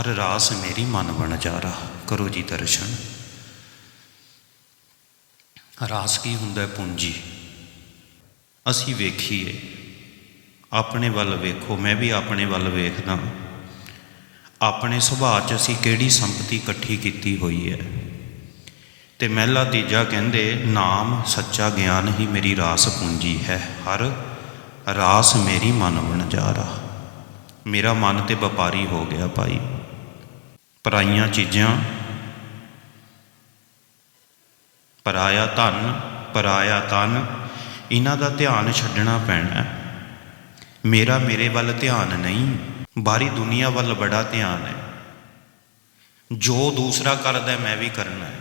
ਹਰ ਰਾਸ ਮੇਰੀ ਮਨ ਬਣ ਜਾ ਰਹਾ। ਕਰੋ ਜੀ ਦਰਸ਼ਨ। ਰਾਸ ਕੀ ਹੁੰਦਾ ਪੂੰਜੀ? ਅਸੀਂ ਵੇਖੀਏ। ਆਪਣੇ ਵੱਲ ਵੇਖੋ, ਮੈਂ ਵੀ ਆਪਣੇ ਵੱਲ ਵੇਖਦਾ ਆਪਣੇ ਸੁਭਾਅ 'ਚ ਅਸੀਂ ਕਿਹੜੀ ਸੰਪਤੀ ਇਕੱਠੀ ਕੀਤੀ ਹੋਈ ਹੈ? ਤੇ ਮਹਿਲਾ ਤੀਜਾ ਕਹਿੰਦੇ, ਨਾਮ ਸੱਚਾ ਗਿਆਨ ਹੀ ਮੇਰੀ ਰਾਸ ਪੂੰਜੀ ਹੈ। ਹਰ ਰਾਸ ਮੇਰੀ ਮਨ ਬਣ ਜਾ ਰਹਾ। ਮੇਰਾ ਮਨ ਤੇ ਵਪਾਰੀ ਹੋ ਗਿਆ ਭਾਈ। ਪਰਾਈਆਂ ਚੀਜ਼ਾਂ। ਪਰਾਇਆ ਧਨ, ਪਰਾਇਆ ਤਨ, ਇਹਨਾਂ ਦਾ ਧਿਆਨ ਛੱਡਣਾ ਪੈਣਾ। ਮੇਰਾ ਮੇਰੇ ਵੱਲ ਧਿਆਨ ਨਹੀਂ, ਬਾਹਰੀ ਦੁਨੀਆ ਵੱਲ ਬੜਾ ਧਿਆਨ ਹੈ। ਜੋ ਦੂਸਰਾ ਕਰਦਾ ਮੈਂ ਵੀ ਕਰਨਾ ਹੈ।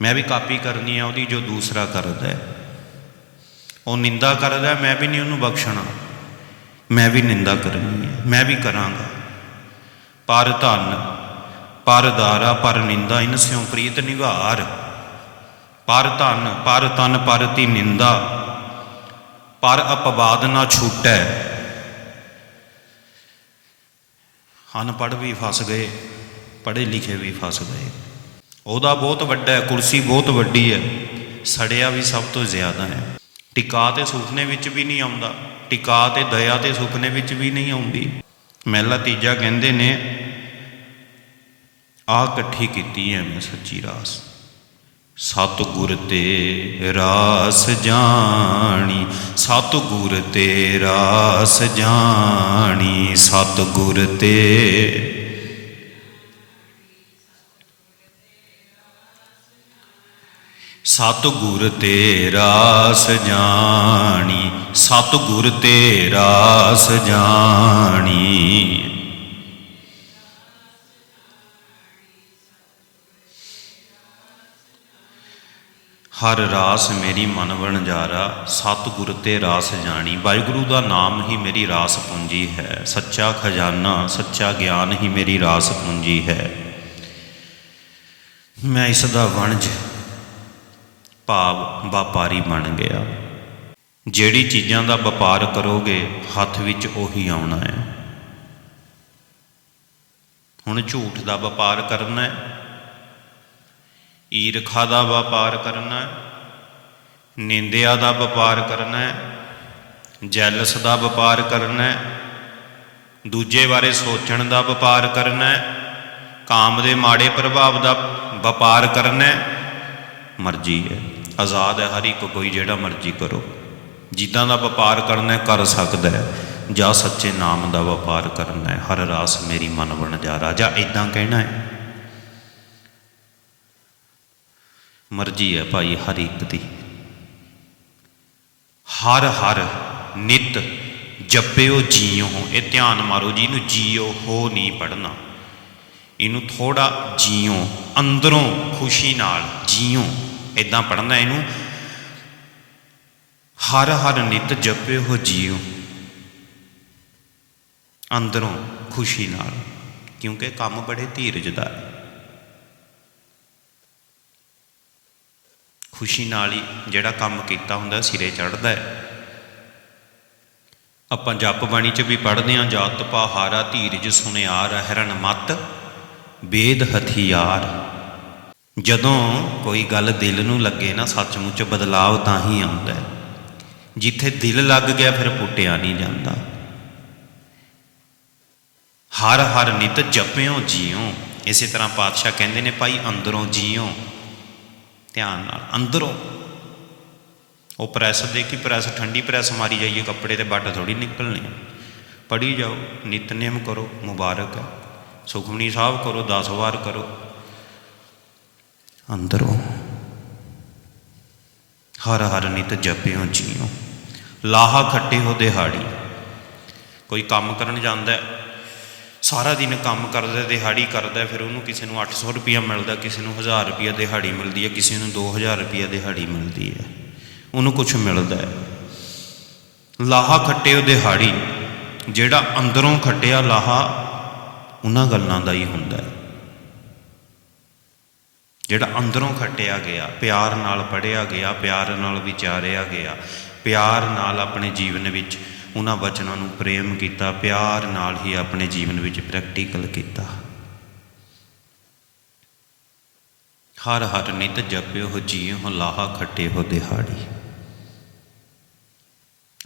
ਮੈਂ ਵੀ ਕਾਪੀ ਕਰਨੀ ਹੈ, ਉਹਦੀ ਜੋ ਦੂਸਰਾ ਕਰਦਾ ਹੈ। ਉਹ ਨਿੰਦਾ ਕਰਦਾ ਮੈਂ ਵੀ ਨਹੀਂ ਉਹਨੂੰ ਬਖਸ਼ਣਾ। ਮੈਂ ਵੀ ਨਿੰਦਾ ਕਰਨੀ ਹੈ, ਮੈਂ ਵੀ ਕਰਾਂਗਾ। ਪਰ ਧਨ, ਪਰ ਦਾਰਾ, ਪਰ ਨਿੰਦਾ, ਇਨ ਸਿਉ ਪ੍ਰੀਤ ਨਿਵਾਰ। ਪਰ ਧਨ, ਪਰ ਤਨ, ਪਰ ਤੀ ਨਿੰਦਾ। ਪਰ ਅਪਵਾਦ ਨਾ ਛੂਟੈ। ਅਨਪੜ੍ਹ ਵੀ ਫਸ ਗਏ, ਪੜ੍ਹੇ ਲਿਖੇ ਵੀ ਫਸ ਗਏ। ਉਹਦਾ ਬਹੁਤ ਵੱਡਾ ਹੈ, ਕੁਰਸੀ ਬਹੁਤ ਵੱਡੀ ਹੈ। ਸੜਿਆ ਵੀ ਸਭ ਤੋਂ ਜ਼ਿਆਦਾ ਹੈ। ਟਿਕਾ ਤੇ ਸੁਪਨੇ ਵਿੱਚ ਵੀ ਨਹੀਂ ਆਉਂਦਾ, ਟਿਕਾ ਤੇ ਦਇਆ ਤੇ ਸੁਪਨੇ ਵਿੱਚ ਵੀ ਨਹੀਂ ਆਉਂਦੀ। ਮਹਿਲਾ ਤੀਜਾ ਕਹਿੰਦੇ ਨੇ ਆ ਇਕੱਠੀ ਕੀਤੀ ਹੈ ਮੈਂ ਸੱਚੀ ਰਾਸ। ਸਤਿਗੁਰ ਤੇ ਰਾਸ ਜਾਣੀ, ਸਤਿਗੁਰ ਤੇ ਰਾਸ ਜਾਣੀ, ਸਤਿਗੁਰ ਤੇ ਸਤਿਗੁਰ ਤੇ ਰਾਸ ਜਾਣੀ ਸਤਿਗੁਰ ਤੇ ਰਾਸ ਜਾਣੀ ਹਰ ਰਾਸ ਮੇਰੀ ਮਨ ਵਣਜਾਰਾ ਸਤਿਗੁਰ ਤੇ ਰਾਸ ਜਾਣੀ ਵਾਹਿਗੁਰੂ ਦਾ ਨਾਮ ਹੀ ਮੇਰੀ ਰਾਸ ਪੂੰਜੀ ਹੈ। ਸੱਚਾ ਖਜ਼ਾਨਾ, ਸੱਚਾ ਗਿਆਨ ਹੀ ਮੇਰੀ ਰਾਸ ਪੂੰਜੀ ਹੈ। ਮੈਂ ਇਸ ਦਾ ਵਣਜ ਭਾਵ ਵਪਾਰੀ ਬਣ ਗਿਆ। ਜਿਹੜੀ ਚੀਜ਼ਾਂ ਦਾ ਵਪਾਰ ਕਰੋਗੇ, ਹੱਥ ਵਿੱਚ ਉਹੀ ਆਉਣਾ ਹੈ। ਹੁਣ ਝੂਠ ਦਾ ਵਪਾਰ ਕਰਨਾ ਹੈ। ਈਰਖਾ ਦਾ ਵਪਾਰ ਕਰਨਾ ਹੈ। ਨਿੰਦਿਆ ਦਾ ਵਪਾਰ ਕਰਨਾ ਹੈ। ਜੈਲਸ ਦਾ ਵਪਾਰ ਕਰਨਾ ਹੈ। ਦੂਜੇ ਬਾਰੇ ਸੋਚਣ ਦਾ ਵਪਾਰ ਕਰਨਾ ਹੈ। ਕਾਮ ਦੇ ਮਾੜੇ ਪ੍ਰਭਾਵ ਦਾ ਵਪਾਰ ਕਰਨਾ ਹੈ। ਮਰਜ਼ੀ ਹੈ। ਆਜ਼ਾਦ ਹੈ, ਹਰ ਇੱਕ ਕੋਈ ਜਿਹੜਾ ਮਰਜ਼ੀ ਕਰੋ। ਜਿੱਦਾਂ ਦਾ ਵਪਾਰ ਕਰਨਾ ਹੈ, ਕਰ ਸਕਦਾ ਹੈ। ਜਾਂ ਸੱਚੇ ਨਾਮ ਦਾ ਵਪਾਰ ਕਰਨਾ ਹੈ, ਹਰ ਰਾਸ ਮੇਰੀ ਮਨ ਬਣ ਜਾ ਰਾਜਾ ਇਦਾਂ ਕਹਿਣਾ ਹੈ। ਮਰਜ਼ੀ ਹੈ ਭਾਈ, ਹਰ ਇੱਕ ਦੀ। ਹਰ ਹਰ ਨਿਤ ਜਪਿਓ, ਜੀਓ। ਇਹ ਧਿਆਨ ਮਾਰੋ ਜੀ ਇਹਨੂੰ ਜੀਓ, ਹੋ ਨਹੀਂ ਪੜਨਾ ਇਹਨੂੰ ਥੋੜਾ ਜੀਓ, ਅੰਦਰੋਂ ਖੁਸ਼ੀ ਨਾਲ ਜੀਓ। ਇਦਾਂ ਪੜਨਾ ਇਹਨੂੰ। ਹਰ ਹਰ ਨਿਤ ਜਪਿਓ ਜੀਓ। ਅੰਦਰੋਂ ਖੁਸ਼ੀ ਨਾਲ, ਕਿਉਂਕਿ ਕੰਮ ਬੜੇ ਧੀਰਜ ਦਾ ਹੈ। ਖੁਸ਼ੀ ਨਾਲ ਹੀ ਜਿਹੜਾ ਕੰਮ ਕੀਤਾ ਹੁੰਦਾ, ਸਿਰੇ ਚੜਦਾ ਹੈ। ਆਪਾਂ ਜਪ ਬਾਣੀ ਚ ਵੀ ਪੜ੍ਹਦੇ ਹਾਂ ਜਾਤ ਹਾਰਾ, ਧੀਰਜ, ਸੁਨਿਆਰ ਹਰਨ ਮਤ, ਵੇਦ, ਹਥਿਆਰ। ਜਦੋਂ ਕੋਈ ਗੱਲ ਦਿਲ ਨੂੰ ਲੱਗੇ ਨਾ ਸੱਚਮੁੱਚ ਬਦਲਾਵ ਤਾਂ ਹੀ ਆਉਂਦਾ ਹੈ। ਜਿੱਥੇ ਦਿਲ ਲੱਗ ਗਿਆ ਫਿਰ ਪੁੱਟਿਆ ਨਹੀਂ ਜਾਂਦਾ। ਹਰ ਹਰ ਨਿਤ ਜਪਿਓ, ਜੀਓ। ਇਸੇ ਤਰ੍ਹਾਂ ਪਾਤਸ਼ਾਹ ਕਹਿੰਦੇ ਨੇ, ਭਾਈ ਅੰਦਰੋਂ ਜੀਓ, ਧਿਆਨ ਨਾਲ, ਅੰਦਰੋਂ। ਉਹ ਪ੍ਰੈਸ ਦੇ ਕੀ ਪ੍ਰੈਸ ਠੰਡੀ ਪ੍ਰੈਸ ਮਾਰੀ ਜਾਈਏ, ਕੱਪੜੇ ਤੇ ਵੱਟ ਥੋੜੀ ਨਿਕਲਣੇ ਪੜੀ ਜਾਓ, ਨਿਤਨੇਮ ਕਰੋ, ਮੁਬਾਰਕ ਹੈ। ਸੁਖਮਨੀ ਸਾਹਿਬ ਕਰੋ 10 ਵਾਰ ਕਰੋ। ਅੰਦਰੋਂ। ਹਰ ਹਰ ਨਿਤ ਜਪਿਓ ਜੀਓ। ਲਾਹਾ ਖੱਟੇ ਹੋ ਦਿਹਾੜੀ। ਕੋਈ ਕੰਮ ਕਰਨ ਜਾਂਦਾ ਹੈ, ਸਾਰਾ ਦਿਨ ਕੰਮ ਕਰਦਾ ਦਿਹਾੜੀ ਕਰਦਾ ਫਿਰ ਉਹਨੂੰ ਕਿਸੇ ਨੂੰ 800 ਰੁਪਿਆ ਮਿਲਦਾ, ਕਿਸੇ ਨੂੰ 1000 ਰੁਪਿਆ ਦਿਹਾੜੀ ਮਿਲਦੀ ਹੈ, ਕਿਸੇ ਨੂੰ 2000 ਰੁਪਿਆ ਦਿਹਾੜੀ ਮਿਲਦੀ ਹੈ। ਉਹਨੂੰ ਕੁਝ ਮਿਲਦਾ ਹੈ। ਲਾਹਾ ਉਹ ਦਿਹਾੜੀ, ਜਿਹੜਾ ਅੰਦਰੋਂ ਖੱਟਿਆ ਲਾਹਾ, ਉਹਨਾਂ ਗੱਲਾਂ ਦਾ ਹੀ ਹੁੰਦਾ ਹੈ। ਜਿਹੜਾ ਅੰਦਰੋਂ ਖੱਟਿਆ ਗਿਆ, ਪਿਆਰ ਨਾਲ ਪੜਿਆ ਗਿਆ, ਪਿਆਰ ਨਾਲ ਵਿਚਾਰਿਆ ਗਿਆ, ਪਿਆਰ ਨਾਲ ਆਪਣੇ ਜੀਵਨ ਵਿੱਚ ਉਹਨਾਂ ਬਚਨਾਂ ਨੂੰ ਪ੍ਰੇਮ ਕੀਤਾ, ਪਿਆਰ ਨਾਲ ਹੀ ਆਪਣੇ ਜੀਵਨ ਵਿੱਚ ਪ੍ਰੈਕਟੀਕਲ ਕੀਤਾ। ਹਰ ਹਰ ਨਿਤ ਜਪਿਓ, ਜੀਉ, ਲਾਹਾ ਖੱਟੇ ਹੋ ਦਿਹਾੜੀ।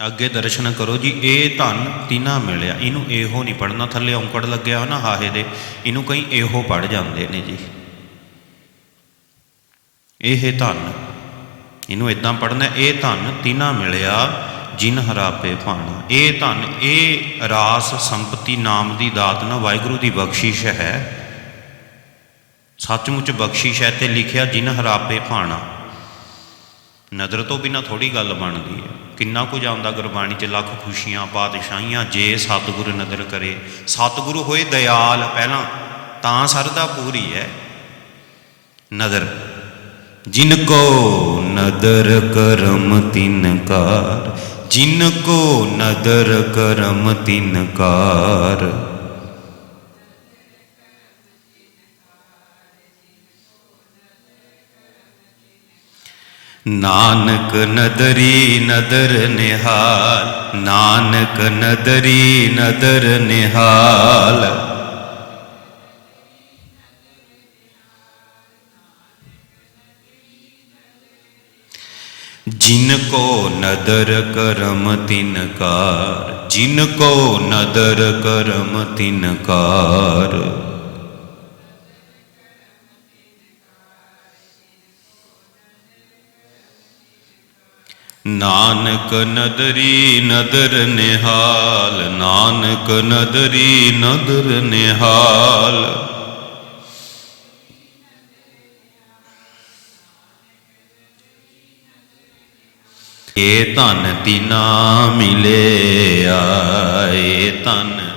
ਅੱਗੇ ਦਰਸ਼ਨ ਕਰੋ ਜੀ, ਇਹ ਧਨ ਤਿਨਾ ਮਿਲਿਆ। ਇਹਨੂੰ ਇਹੋ ਨਹੀਂ ਪੜਨਾ ਥੱਲੇ ਔਂਕੜ ਲੱਗਿਆ ਹੋ ਨਾ ਹਾਹੇ ਦੇ। ਇਹਨੂੰ ਕਈ ਇਹੋ ਪੜ ਜਾਂਦੇ ਨੇ ਜੀ। ਇਹ ਧਨ। ਇਹਨੂੰ ਇਦਾਂ ਪੜਨਾ ਇਹ ਧਨ ਤਿਨਾ ਮਿਲਿਆ ਜਿਨ ਹਰਾਪੇ ਭਾਣਾ। ਇਹ ਧਨ, ਇਹ ਰਾਸ ਸੰਪਤੀ ਨਾਮ ਦੀ ਦਾਤ ਨਾ ਵਾਹਿਗੁਰੂ ਦੀ ਬਖਸ਼ਿਸ਼ ਹੈ। ਸੱਚਮੁੱਚ ਬਖਸ਼ਿਸ਼ ਹੈ ਤੇ ਲਿਖਿਆ ਜਿਨ ਹਰਾਪੇ ਭਾਣਾ। ਨਦਰ ਤੋਂ ਬਿਨਾ ਥੋੜੀ ਗੱਲ ਬਣਦੀ ਹੈ। ਕਿੰਨਾ ਕੁਝ ਆਉਂਦਾ ਗੁਰਬਾਣੀ 'ਚ, ਲੱਖ ਖੁਸ਼ੀਆਂ, ਪਾਤਸ਼ਾਹੀਆਂ, ਜੇ ਸਤਿਗੁਰ ਨਦਰ ਕਰੇ। ਸਤਿਗੁਰੂ ਹੋਏ ਦਇਆਲ ਪਹਿਲਾਂ ਤਾਂ ਸਰਦਾ ਪੂਰੀ ਹੈ। ਨਦਰ। ਜਿਨ ਕੋ ਨਦਰ ਕਰਮ ਤਿਨ ਕਾਰ, ਜਿਨ ਕੋ ਨਦਰ ਕਰਮ ਤਿਨ ਨਾਨਕ ਨਦਰੀ ਨਦਰ ਨਿਹਾਲ, ਨਾਨਕ ਨਦਰੀ ਨਦਰ ਨਿਹਾਲ। ਜਿਨ ਕੋ ਨਦਰ ਕਰਮ ਤਿਨ ਕਾਰ, ਜਿਨ ਕੋ ਨਦਰ ਕਰਮ ਤਿਨ ਨਾਨਕ ਨਦਰੀ ਨਦਰ ਨਿਹਾਲ, ਨਾਨਕ ਨਦਰੀ ਨਦਰ ਨਿਹਾਲ। ਇਹ ਧਨ ਤਿਨਾ ਮਿਲੇ ਆਏ ਧਨ।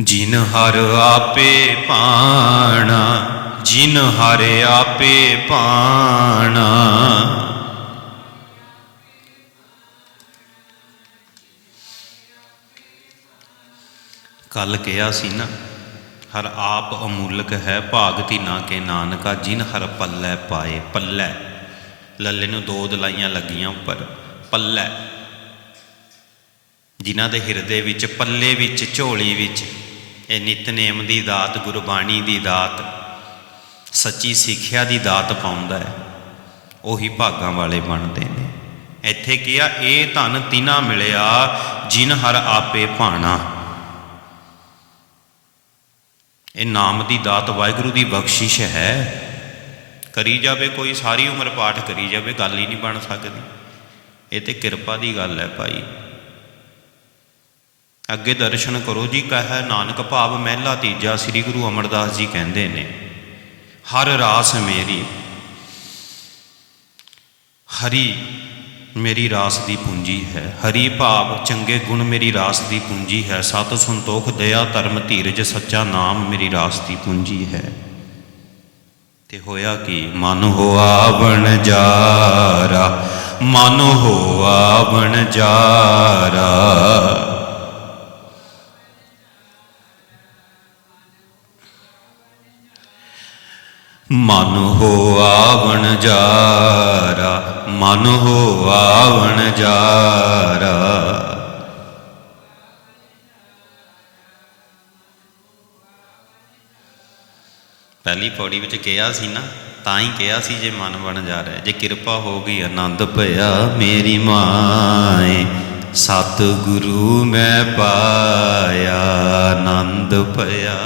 ਜਿਨ ਹਰ ਆਪੇ ਪਾਣਾ, ਜਿਨ ਹਰ ਆਪੇ ਪਾਣਾ। ਕੱਲ ਕਿਹਾ ਸੀ ਨਾ ਹਰ ਆਪ ਅਮੂਲਕ ਹੈ, ਭਾਗਤੀ ਨਾ ਕੇ ਨਾਨਕਾ, ਜਿਨ ਹਰ ਪੱਲੇ ਪਾਏ, ਪੱਲੇ। ਲੱਲੇ ਨੂੰ ਦੋ ਦਲਾਈਆਂ ਲੱਗੀਆਂ ਉੱਪਰ, ਪੱਲੇ। ਜਿਨ੍ਹਾਂ ਦੇ ਹਿਰਦੇ ਵਿੱਚ, ਪੱਲੇ ਵਿੱਚ, ਝੋਲੀ ਵਿੱਚ, ਇਹ ਨਿਤਨੇਮ ਦੀ ਦਾਤ, ਗੁਰਬਾਣੀ ਦੀ ਦਾਤ, ਸੱਚੀ ਸਿੱਖਿਆ ਦੀ ਦਾਤ ਪਾਉਂਦਾ ਹੈ, ਉਹੀ ਭਾਗਾਂ ਵਾਲੇ ਬਣਦੇ ਨੇ। ਇੱਥੇ ਕਿਹਾ, ਇਹ ਧਨ ਤਿਨਾ ਮਿਲਿਆ, ਜਿਨ ਹਰ ਆਪੇ ਭਾਣਾ। ਇਹ ਨਾਮ ਦੀ ਦਾਤ ਵਾਹਿਗੁਰੂ ਦੀ ਬਖਸ਼ਿਸ਼ ਹੈ। ਕਰੀ ਜਾਵੇ ਕੋਈ, ਸਾਰੀ ਉਮਰ ਪਾਠ ਕਰੀ ਜਾਵੇ, ਗੱਲ ਹੀ ਨਹੀਂ ਬਣ ਸਕਦੀ। ਇਹ ਤੇ ਕਿਰਪਾ ਦੀ ਗੱਲ ਹੈ ਭਾਈ। ਅੱਗੇ ਦਰਸ਼ਨ ਕਰੋ ਜੀ, ਕਹੈ ਨਾਨਕ ਭਾਵ ਮਹਿਲਾ ਤੀਜਾ, ਸ੍ਰੀ ਗੁਰੂ ਅਮਰਦਾਸ ਜੀ ਕਹਿੰਦੇ ਨੇ, ਹਰ ਰਾਸ ਮੇਰੀ, ਹਰੀ ਮੇਰੀ ਰਾਸ ਦੀ ਪੂੰਜੀ ਹੈ। ਹਰੀ ਭਾਵ, ਚੰਗੇ ਗੁਣ ਮੇਰੀ ਰਾਸ ਦੀ ਪੂੰਜੀ ਹੈ। ਸਤ ਸੰਤੋਖ, ਦਇਆ, ਧਰਮ, ਧੀਰਜ, ਸੱਚਾ ਨਾਮ ਮੇਰੀ ਰਾਸ ਦੀ ਪੂੰਜੀ ਹੈ। ਤੇ ਹੋਇਆ ਕਿ? ਮਨ ਹੋਆ ਬਣ ਜਾਰਾ ਮਨ ਹੋਆ ਬਣ ਜਾਰਾ ਮਨ ਹੋ ਆਵਣ ਜਾਰਾ ਮਨ ਹੋ ਆਵਣ ਜਾਰਾ। ਪਹਿਲੀ ਪੌੜੀ ਵਿੱਚ ਕਿਹਾ ਸੀ ਨਾ, ਤਾਂ ਹੀ ਕਿਹਾ ਸੀ ਜੇ ਮਨ ਬਣ ਜਾ ਰਿਹਾ, ਜੇ ਕਿਰਪਾ ਹੋ ਗਈ ਆਨੰਦ ਭਇਆ ਮੇਰੀ ਮਾਏ। ਸਤ ਗੁਰੂ ਮੈਂ ਪਾਇਆ ਆਨੰਦ ਭਇਆ।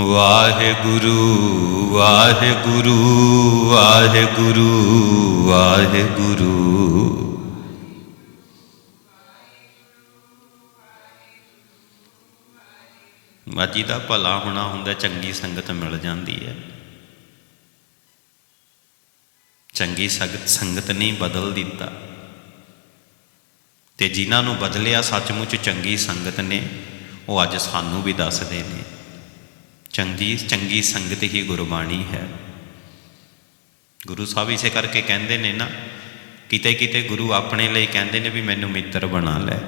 ਵਾਹਿਗੁਰੂ ਵਾਹਿਗੁਰੂ ਵਾਹਿਗੁਰੂ ਵਾਹਿਗੁਰੂ। ਮਾਜੀ ਦਾ ਭਲਾ ਹੋਣਾ ਹੁੰਦਾ, ਚੰਗੀ ਸੰਗਤ ਮਿਲ ਜਾਂਦੀ ਹੈ। ਚੰਗੀ ਸੰਗਤ ਸੰਗਤ ਨੇ ਬਦਲ ਦਿੱਤਾ। ਤੇ ਜਿਨ੍ਹਾਂ ਨੂੰ ਬਦਲਿਆ, ਸੱਚਮੁੱਚ ਚੰਗੀ ਸੰਗਤ ਨੇ, ਉਹ ਅੱਜ ਸਾਨੂੰ ਵੀ ਦੱਸਦੇ ਨੇ। ਚੰਗੀ ਚੰਗੀ ਸੰਗਤ ਹੀ ਗੁਰਬਾਣੀ ਹੈ। ਗੁਰੂ ਸਾਹਿਬ ਇਸੇ ਕਰਕੇ ਕਹਿੰਦੇ ਨੇ ਨਾ, ਕਿਤੇ ਕਿਤੇ ਗੁਰੂ ਆਪਣੇ ਲਈ ਕਹਿੰਦੇ ਨੇ ਵੀ ਮੈਨੂੰ ਮਿੱਤਰ ਬਣਾ ਲੈ।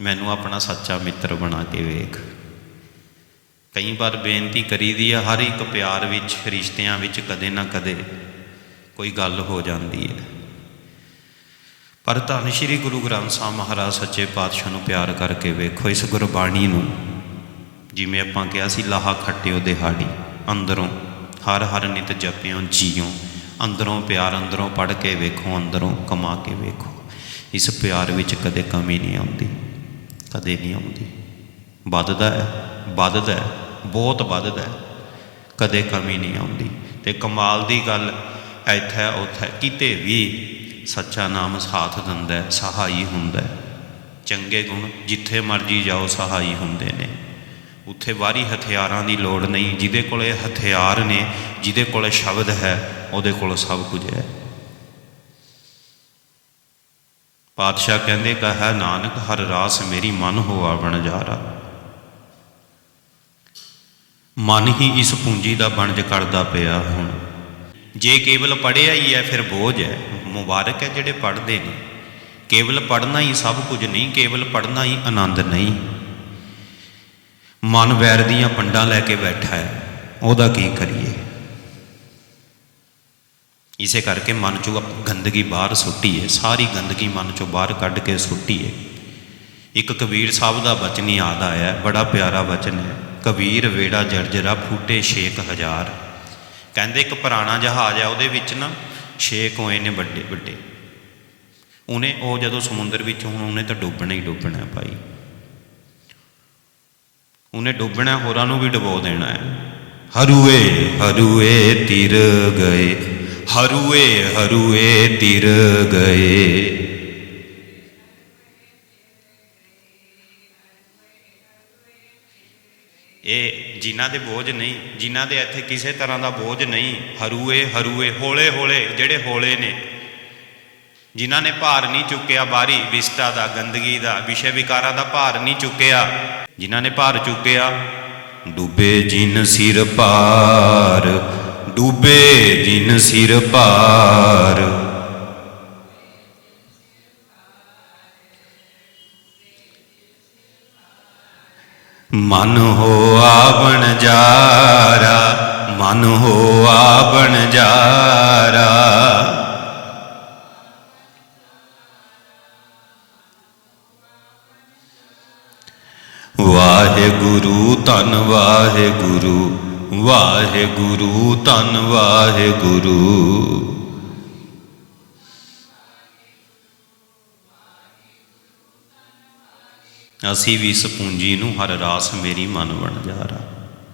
ਮੈਨੂੰ ਆਪਣਾ ਸੱਚਾ ਮਿੱਤਰ ਬਣਾ ਕੇ ਵੇਖ। ਕਈ ਵਾਰ ਬੇਨਤੀ ਕਰੀਦੀ ਆ, ਹਰ ਇੱਕ ਪਿਆਰ ਵਿੱਚ, ਰਿਸ਼ਤਿਆਂ ਵਿੱਚ ਕਦੇ ਨਾ ਕਦੇ ਕੋਈ ਗੱਲ ਹੋ ਜਾਂਦੀ ਹੈ। ਪਰ ਧੰਨ ਸ਼੍ਰੀ ਗੁਰੂ ਗ੍ਰੰਥ ਸਾਹਿਬ ਮਹਾਰਾਜ ਸੱਚੇ ਪਾਤਸ਼ਾਹ ਨੂੰ ਪਿਆਰ ਕਰਕੇ ਵੇਖੋ, ਇਸ ਗੁਰਬਾਣੀ ਨੂੰ ਜਿਵੇਂ ਆਪਾਂ ਕਿਹਾ ਸੀ, ਲਾਹਾ ਖੱਟਿਓ ਦਿਹਾੜੀ। ਅੰਦਰੋਂ ਹਰ ਹਰ ਨਿਤ ਜਪਿਓ, ਜੀਓ। ਅੰਦਰੋਂ ਪਿਆਰ ਅੰਦਰੋਂ ਪੜ ਕੇ ਵੇਖੋ, ਅੰਦਰੋਂ ਕਮਾ ਕੇ ਵੇਖੋ। ਇਸ ਪਿਆਰ ਵਿੱਚ ਕਦੇ ਕਮੀ ਨਹੀਂ ਆਉਂਦੀ, ਕਦੇ ਨਹੀਂ ਆਉਂਦੀ। ਵੱਧਦਾ ਹੈ ਵੱਧਦਾ ਹੈ, ਬਹੁਤ ਵੱਧਦਾ ਹੈ। ਕਦੇ ਕਮੀ ਨਹੀਂ ਆਉਂਦੀ। ਤੇ ਕਮਾਲ ਦੀ ਗੱਲ ਇੱਥੇ, ਉੱਥੇ, ਕਿਤੇ ਵੀ ਸੱਚਾ ਨਾਮ ਸਾਥ ਦਿੰਦਾ ਹੈ, ਸਹਾਈ ਹੁੰਦਾ ਹੈ। ਚੰਗੇ ਗੁਣ ਜਿੱਥੇ ਮਰਜ਼ੀ ਜਾਓ, ਸਹਾਈ ਹੁੰਦੇ ਨੇ। ਉੱਥੇ ਵਾਰੀ ਹਥਿਆਰਾਂ ਦੀ ਲੋੜ ਨਹੀਂ। ਜਿਹਦੇ ਕੋਲੇ ਹਥਿਆਰ ਨੇ, ਜਿਹਦੇ ਕੋਲੇ ਸ਼ਬਦ ਹੈ, ਉਹਦੇ ਕੋਲ ਸਭ ਕੁਝ ਹੈ। ਪਾਤਸ਼ਾਹ ਕਹਿੰਦੇ, ਕਹਾ ਨਾਨਕ, ਹਰ ਰਾਸ ਮੇਰੀ ਮਨ ਹੋਆ ਬਣ ਬਣਜਾਰਾ ਮਨ ਹੀ ਇਸ ਪੂੰਜੀ ਦਾ ਬਣਜ ਕਰਦਾ ਪਿਆ ਹੁਣ। ਜੇ ਕੇਵਲ ਪੜਿਆ ਹੀ ਹੈ, ਫਿਰ ਬੋਝ ਹੈ। ਮੁਬਾਰਕ ਹੈ ਜਿਹੜੇ ਪੜ੍ਹਦੇ ਨੇ। ਕੇਵਲ ਪੜਨਾ ਹੀ ਸਭ ਕੁਝ ਨਹੀਂ, ਕੇਵਲ ਪੜਨਾ ਹੀ ਆਨੰਦ ਨਹੀਂ। ਮਨ ਵੈਰ ਦੀਆਂ ਪੰਡਾਂ ਲੈ ਕੇ ਬੈਠਾ ਹੈ, ਉਹਦਾ ਕੀ ਕਰੀਏ? ਇਸੇ ਕਰਕੇ ਮਨ ਚੋਂ ਗੰਦਗੀ ਬਾਹਰ ਸੁੱਟੀਏ ਸਾਰੀ ਗੰਦਗੀ ਮਨ ਚੋਂ ਬਾਹਰ ਕੱਢ ਕੇ ਸੁੱਟੀਏ ਇੱਕ ਕਬੀਰ ਸਾਹਿਬ ਦਾ ਬਚਨ ਯਾਦ ਆਇਆ, ਬੜਾ ਪਿਆਰਾ ਬਚਨ ਹੈ, ਕਬੀਰ ਵੇੜਾ ਜਰਜਰਾ ਫੂਟੇ ਛੇਕ ਹਜ਼ਾਰ। ਕਹਿੰਦੇ ਇੱਕ ਪੁਰਾਣਾ ਜਹਾਜ਼ ਆ ਉਹਦੇ ਵਿੱਚ ਨਾ ਛੇਕ ਹੋਏ ਨੇ ਵੱਡੇ ਵੱਡੇ ਉਹਨੇ, ਉਹ ਜਦੋਂ ਸਮੁੰਦਰ ਵਿੱਚ ਹੁਣ, ਉਹਨੇ ਤਾਂ ਡੁੱਬਣਾ ਹੀ ਡੁੱਬਣਾ ਭਾਈ। ਉਹਨੇ ਡੁੱਬਣਾ, ਹੋਰਾਂ ਨੂੰ ਵੀ ਡੁਬੋ ਦੇਣਾ ਹੈ। ਹਰੂਏ ਹਰੂਏ ਤਿਰ ਗਏ। ਹਰੂਏ ਹਰੂਏ ਤਿਰ ਗਏ। ਇਹ ਜਿਨ੍ਹਾਂ ਦੇ ਬੋਝ ਨਹੀਂ, ਜਿਨ੍ਹਾਂ ਦੇ ਇੱਥੇ ਕਿਸੇ ਤਰ੍ਹਾਂ ਦਾ ਬੋਝ ਨਹੀਂ, ਹਰੂਏ ਹਰੂਏ ਹੌਲੇ ਹੌਲੇ ਜਿਹੜੇ ਹੌਲੇ ਨੇ। ਜਿਨ੍ਹਾਂ ਨੇ ਭਾਰ ਨਹੀਂ ਚੁੱਕਿਆ ਬਾਰੀ ਵਿਸਟਾ ਦਾ, ਗੰਦਗੀ ਦਾ ਵਿਸ਼ੇ ਵਿਕਾਰਾਂ ਦਾ ਭਾਰ ਨਹੀਂ ਚੁੱਕਿਆ। ਜਿਨ੍ਹਾਂ ਨੇ ਭਾਰ ਚੁੱਕਿਆ, ਡੂਬੇ ਜਿਨ ਸਿਰ ਭਾਰ, ਡੂਬੇ ਜਿਨ ਸਿਰ ਭਾਰ। ਮਨ ਹੋ ਆਵਣ ਜਾਰਾ, ਮਨ ਹੋਆ ਬਣ ਜਾਰਾ। ਧੰਨ ਵਾਹਿਗੁਰੂ ਵਾਹਿਗੁਰੂ ਧੰਨ ਵਾਹਿਗੁਰੂ। ਅਸੀਂ ਵੀ ਇਸ ਪੂੰਜੀ ਨੂੰ ਹਰ ਰਾਸ ਮੇਰੀ ਮਨ ਬਣ ਜਾਰਾ।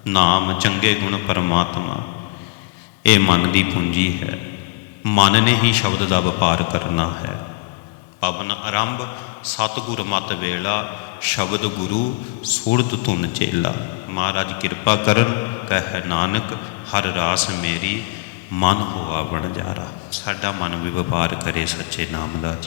ਨਾਮ ਚੰਗੇ ਗੁਣ ਪਰਮਾਤਮਾ, ਇਹ ਮਨ ਦੀ ਪੂੰਜੀ ਹੈ। ਮਨ ਨੇ ਹੀ ਸ਼ਬਦ ਦਾ ਵਪਾਰ ਕਰਨਾ ਹੈ। ਪਵਨ ਆਰੰਭ ਸਤਿਗੁਰ ਮਤ ਵੇਲਾ, ਸ਼ਬਦ ਗੁਰੂ, ਸੁਰਤ ਤੁਨ ਚੇਲਾ। ਮਹਾਰਾਜ ਕਿਰਪਾ ਕਰਨ, ਕਹਿ ਨਾਨਕ, ਹਰ ਰਾਸ ਮੇਰੀ, ਮਨ ਹੋਆ ਬਣ ਜਾਰਾ ਸਾਡਾ ਮਨ ਵੀ ਵਪਾਰ ਕਰੇ ਸੱਚੇ ਨਾਮ ਦਾ ਜੀ।